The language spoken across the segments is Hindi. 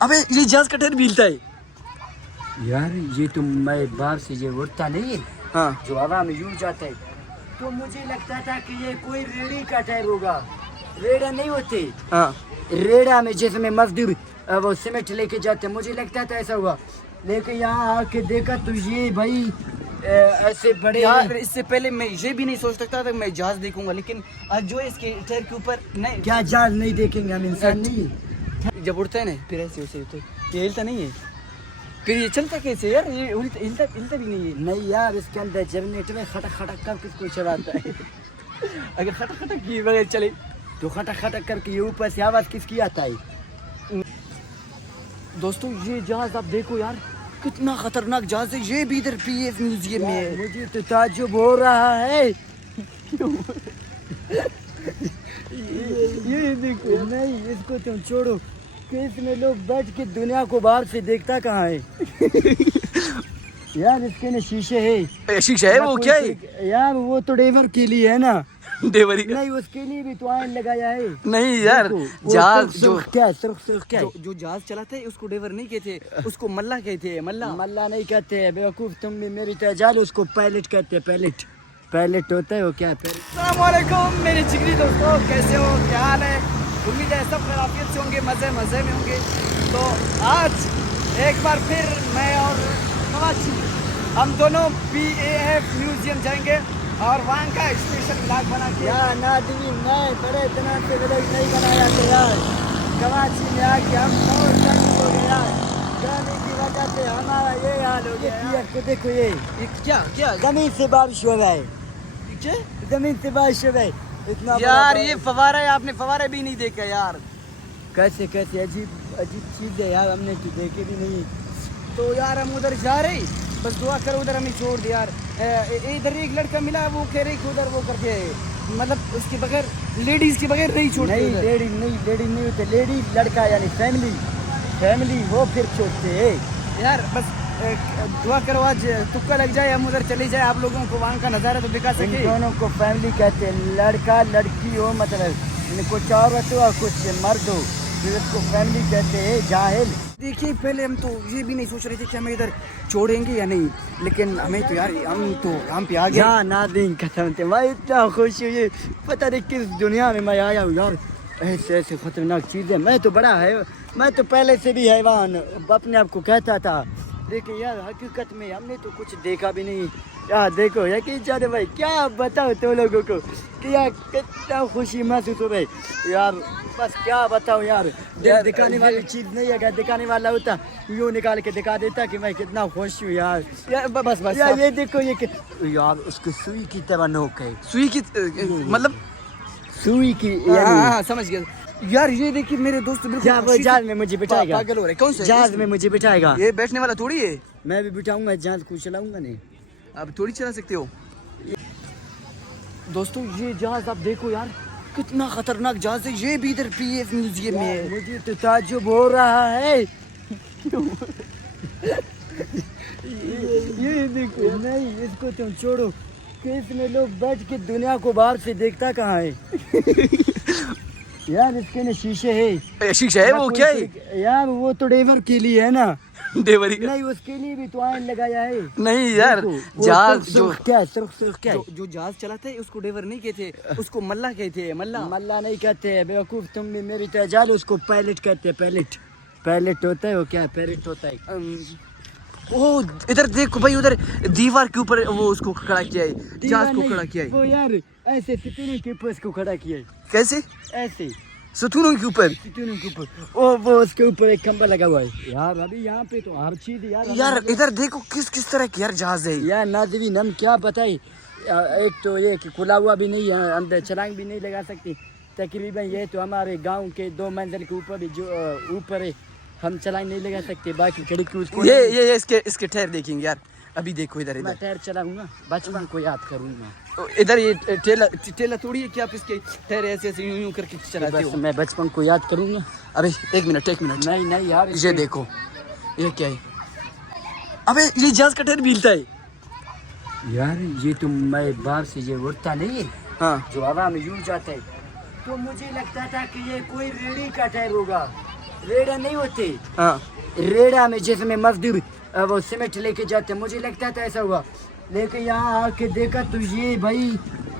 अबे ये जहाज का टायर भी हिलता है यार ये तो मैं बाहर से ये उड़ता नहीं है, हाँ। जो हवा में यूं जाता है, तो मुझे लगता था कि ये कोई रेड़ी का टायर होगा। रेड़ा नहीं होते, हाँ। रेड़ा में जिसमें मजदूर वो सीमेंट लेके जाते हैं, मुझे लगता था ऐसा हुआ। लेकिन यहाँ आके देखा तो ये भाई ऐसे बड़े यार इससे पहले मैं ये भी नहीं सोच सकता था मैं जहाज देखूंगा, लेकिन आज जो इसके टायर के ऊपर नहीं क्या जहाज नहीं देखेंगे हम, इंसान नहीं। जब उड़ता है ना फिर ऐसे वैसे होता है, ये हिलता नहीं है, फिर ये चलता कैसे यार, ये हिलता हिलता भी नहीं है। नहीं यार, इसके अंदर जनरेटर में खटक खटक कर किसको चलाता है अगर खटक खटक किए बगैर चले तो खटक खटक करके ये ऊपर से आवाज किसकी आता है। दोस्तों ये जहाज आप देखो यार, कितना खतरनाक जहाज है, ये भी इधर पीएफ म्यूजियम में है। मुझे तो ताज्जुब हो रहा है। ये देखो नहीं, इसको तुम छोड़ो कि इसमें लोग बैठ के दुनिया को बाहर से देखता कहाँ है। यार इसके ना शीशे है, शीशा है वो क्या है यार वो तो ड्राइवर के लिए है ना, देवरी नहीं उसके लिए भी तो आयन लगाया है। नहीं यार, देखो, जहाज जो क्या सुर्ख क्या है, जो जहाज चलाता है उसको ड्राइवर नहीं कहते, उसको मल्ला कहते हैं। मल्ला मल्ला नहीं कहते हैं बेवकूफ, तुम भी मेरी तरह जान, उसको पायलट कहते हैं। पायलट पायलट होता है वो क्या है। अस्सलाम वालेकुम मेरे जिगरी दोस्तों, कैसे हो, क्या हाल है? उम्मीद है सब खैरियत से होंगे, मज़े मज़े में होंगे। तो आज एक बार फिर मैं और कवाची हम दोनों PAF म्यूजियम जाएंगे और वहाँ का स्पेशल ब्लॉग बना के। यार नादवी मैं बड़े दिनों से ब्लॉग नहीं बनाया था यार, कराची में आके हम बहुत तंग हो गए यार, जाने की वजह से हमारा ये हाल हो गया। ये को देखो, ये क्या क्या जमीन से बारिश हो रहा है, क्या जमीन से बारिश हो रहा है इतना यार, बड़ा ये फवारा है, आपने फवारा भी नहीं देखा यार। कैसे कैसे अजीब अजीब चीज़ है यार, हमने तो देखे भी नहीं। तो यार हम उधर जा रहे, बस दुआ करो उधर हमें छोड़ दे यार। इधर एक लड़का मिला, वो कह रही कि उधर वो करके, मतलब उसके बगैर लेडीज के बगैर नहीं छोड़ते। नहीं लेडी नहीं होते, लेडी लड़का यानी फैमिली वो फिर छोड़ते है यार। बस दुआ करो आज तुक्का लग जाए, हम उधर चले जाए, आप लोगों को वहाँ का नज़ारा तो दिखा इन सके। दोनों को फैमिली कहते हैं, लड़का लड़की हो मतलब कुछ औरत हो और कुछ मर्द हो, फिर उसको फैमिली कहते हैं। जाहिल। देखिए पहले हम तो ये भी नहीं सोच रहे थे कि हमें इधर छोड़ेंगे या नहीं, लेकिन हमें तो यार हम तो यहाँ पे आ गए। यहाँ नादिन कसम से मैं इतना खुश हूँ, ये पता नहीं किस दुनिया में मैं आया हूँ यार। ऐसे ऐसे खतरनाक चीज़ें, मैं तो बड़ा है, मैं तो पहले से भी हैवान अपने आप को कहता था, लेकिन यार हकीकत में हमने तो कुछ देखा भी नहीं। यार देखो यकीन जाने भाई, क्या बताओ तुम लोगों को कि यार कितना खुशी महसूस हो रही यार, बस क्या बताऊँ यार। दिखाने वाली चीज़ नहीं है, अगर दिखाने वाला होता यूँ निकाल के दिखा देता कि मैं कितना खुश हूँ यार। बस बस यार ये देखो, ये यार उसकी सुई की तरह नोक है, सुई की मतलब सुई की हाँ, समझ गया यार। ये देखिए मेरे दोस्त क्या वो जहाज में मुझे बिठाएगा, पागल हो रहे, कौन सा जहाज में मुझे बिठाएगा, ये बैठने वाला थोड़ी है। मैं भी बिठाऊंगा जहाज को, चलाऊंगा नहीं, आप थोड़ी चला सकते हो। दोस्तों ये जहाज आप देखो यार, कितना खतरनाक जहाज है, ये भी इधर PAF म्यूजियम में है। मुझे तो ताज्जुब हो रहा है। ये देखो नहीं, इसको तुम छोड़ो कि इसमें लोग बैठ के दुनिया को बाहर से देखता कहाँ है। यार इसके ना शीशे है, शीशा है वो क्या है यार वो तो ड्राइवर के लिए है ना, देवरी नहीं उसके लिए भी तो आयन लगाया है। नहीं यार, देखो, जहाज जो क्या है, सुर्ख क्या है, जो जहाज चलाता है उसको ड्राइवर नहीं कहते, उसको मल्ला कहते हैं। मल्ला नहीं कहते हैं बेवकूफ, तुम भी मेरी तरह जान, उसको पायलट कहते हैं। पायलट होता है वो क्या है, पायलट होता है। ओ इधर देखो भाई, उधर दीवार के ऊपर वो उसको खड़ा किया है, जहाज को खड़ा किया है। वो यार ऐसे सितूनों के ऊपर उसको खड़ा किया है, कैसे? ऐसे सतूनों के ऊपर, सितूनों के ऊपर, वो उसके ऊपर एक खंबा लगा हुआ है। यार अभी यहाँ पे तो हर चीज यार इधर देखो किस तरह की यार जहाज है यार। नाज़रीन हम क्या बताए, एक तो ये कि खुला हुआ भी नहीं है, अंदर छलांग भी नहीं लगा सकती तकरीबन। ये तो हमारे गांव के 2 मंजिल के ऊपर भी जो ऊपर है, हम छलांग नहीं लगा सकते, बाकी खिड़की उसको ये इसके टायर देखेंगे यार। अभी देखो इधर मैं टायर चलाऊंगा, बचपन को याद करूंगा। इधर ये टेला थोड़ी है कि आप इसके टायर ऐसे ऐसे यूं करके चलाते हो। मैं बचपन को याद करूंगा। अबे एक मिनट नहीं यार, ये देखो ये क्या है, अबे ये जहाज का टायर भी हिलता है यार। ये तो मैं बाहर से ये उड़ता नहीं है, हाँ। जो हवा में यूं जाता है, तो मुझे लगता था कि ये कोई रेड़ी का टायर होगा। रेड़ा नहीं होते, हाँ रेड़ा में जिसमें मजदूर वो सीमेंट लेके जाते, मुझे लगता था ऐसा हुआ, लेकिन यहाँ आके देखा तो ये भाई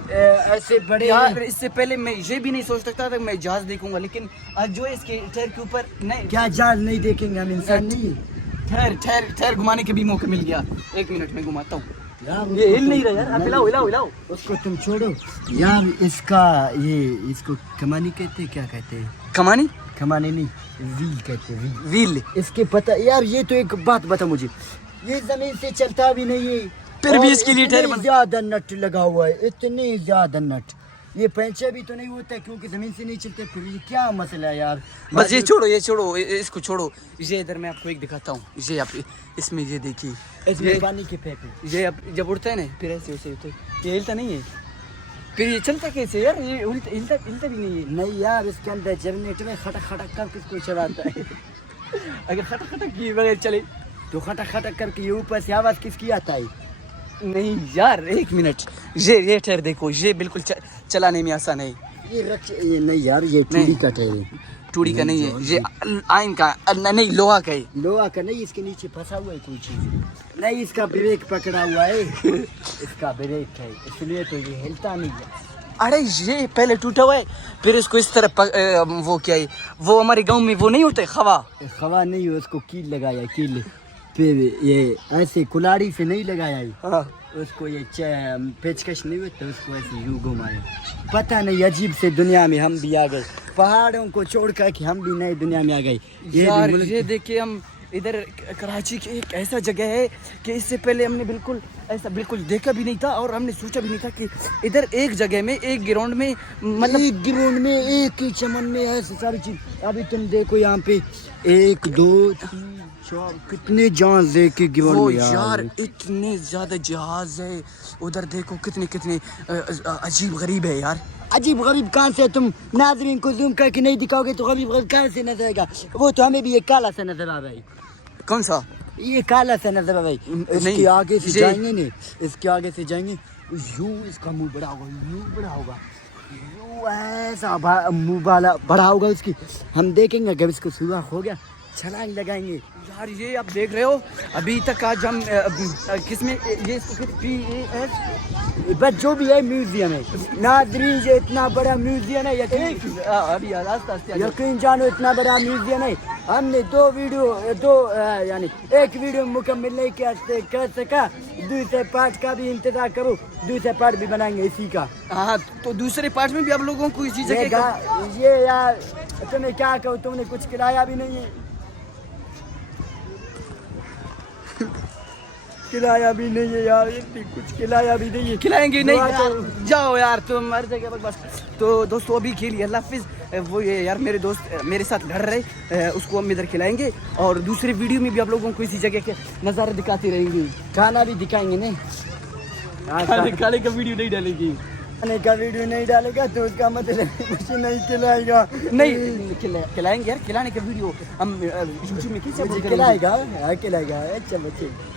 ऐसे बड़े यार इससे पहले मैं ये भी नहीं सोच सकता था मैं जहाज देखूंगा, लेकिन आज जो है इसके टायर के ऊपर नहीं क्या जहाज नहीं देखेंगे हम, इंसान नहीं ठहर घुमाने के भी मौका मिल गया। 1 मिनट में घुमाता हूँ। यार। ये हिल नहीं रहा यार, आप हिलाओ हिलाओ हिलाओ। उसको तुम छोड़ो यार, इसका ये इसको कमानी कहते हैं, क्या कहते हैं, कमानी कमानी नहीं, व्हील कहते हैं, व्हील। व्हील। इसके पता यार, ये तो एक बात बता मुझे, ये जमीन से चलता भी नहीं है, फिर भी और इसके लिए टायर इतने ज्यादा नट लगा हुआ है, इतने ज्यादा नट, ये पंचर भी तो नहीं होता है क्योंकि जमीन से नहीं चलते, फिर ये क्या मसला है यार। बस ये छोड़ो इसको छोड़ो। ये इधर मैं आपको एक दिखाता हूँ, ये आप इसमें ये देखिए, इसमें पानी के पैप है। ये अब जब उड़ता है ना फिर ऐसे वैसे होता है, ये हिलता नहीं है, फिर ये चलता कैसे यार, ये हिलता भी नहीं है। नहीं यार, इसके अंदर जनरेटर में खटक खटक कर किसको चलाता है अगर खटक किए बगैर चले तो खटक खटक करके ये ऊपर से आवाज किसकी आता है। नहीं यार 1 मिनट, ये टायर देखो, ये बिल्कुल चलाने में आसान है। ये नहीं यार, ये टूड़ी का टायर है, टूड़ी का नहीं है, ये आयन का नहीं, लोहा का है। लोहा का नहीं, इसके नीचे फंसा हुआ है कोई चीज नहीं, इसका ब्रेक पकड़ा हुआ है इसका ब्रेक है, इसलिए तो ये हिलता नहीं है। अरे ये पहले टूटा हुआ है, फिर इसको इस तरह वो क्या है, वो हमारे गांव में वो नहीं होता है खवा नहीं है, उसको कील लगाया, कील, फिर ये ऐसे कुलाड़ी से नहीं लगाया है, हाँ। उसको ये पेचकश नहीं होता, उसको ऐसे यूं घुमाया। पता नहीं, अजीब से दुनिया में हम भी आ गए, पहाड़ों को छोड़ कर के हम भी नई दुनिया में आ गए। यार ये देखिए, हम इधर कराची की एक ऐसा जगह है कि इससे पहले हमने बिल्कुल देखा भी नहीं था, और हमने सोचा भी नहीं था कि इधर एक जगह में, एक ग्राउंड में, मतलब एक ग्राउंड में, एक ही चमन में ऐसी सारी चीज। अभी तुम देखो यहाँ पे 1 2 3 4 कितने जहाज है कि ग्राउंड में यार इतने ज्यादा जहाज है। उधर देखो कितने अजीब गरीब है यार। अजीब गरीब कहाँ से, तुम नाजरीन को जूम करके नहीं दिखाओगे तो गरीब कहाँ से नजर आएगा। वो तो हमें भी ये काला सा नजर आ रहा है। कौन सा? ये काला सा नजर आ रहा है। इसके आगे से जाएंगे नहीं, इसके आगे से जाएंगे, यूं इसका मुंह बड़ा होगा, यूं बड़ा होगा, यूं ऐसा मुंह वाला बड़ा होगा इसकी। हम देखेंगे जब इसको सुराख हो गया छलांग लगाएंगे। यार ये आप देख रहे हो, अभी तक आज हम किसमें ये PAS बस जो भी है म्यूजियम है नाजरीन, ये इतना बड़ा म्यूजियम है, अभी यकीन जानो इतना बड़ा म्यूजियम है। हमने 2 वीडियो यानी एक वीडियो मुकम्मल नहीं कर सका, दूसरे पार्ट का भी इंतजार करो, दूसरे पार्ट भी बनाएंगे इसी का। हाँ, तो दूसरे पार्ट में भी आप लोगों को इसी जगह ये यार तुम्हें क्या कहूँ, तुमने कुछ खिलाया भी नहीं है, खिलाया भी नहीं है यार, कुछ खिलाया भी नहीं है। खिलाएंगे नहीं यार, जाओ यार तुम हर जगह पर बस। तो दोस्तों अभी के लिए अल्लाह हाफिज़। वो ये यार मेरे दोस्त मेरे साथ लड़ रहे, उसको हम इधर खिलाएंगे, और दूसरे वीडियो में भी आप लोगों को इसी जगह के नज़ारे दिखाते रहेंगे, खाना भी दिखाएंगे। नहीं खाने का वीडियो नहीं डालेगी, खाने का वीडियो नहीं डालेगा तो उसका मतलब मुझे नहीं खिलाएगा। नहीं खिलाएंगे यार, खिलाने का वीडियो हम यूट्यूब में कैसे खिलाएगा, खिलाएगा। अच्छा बच्चे।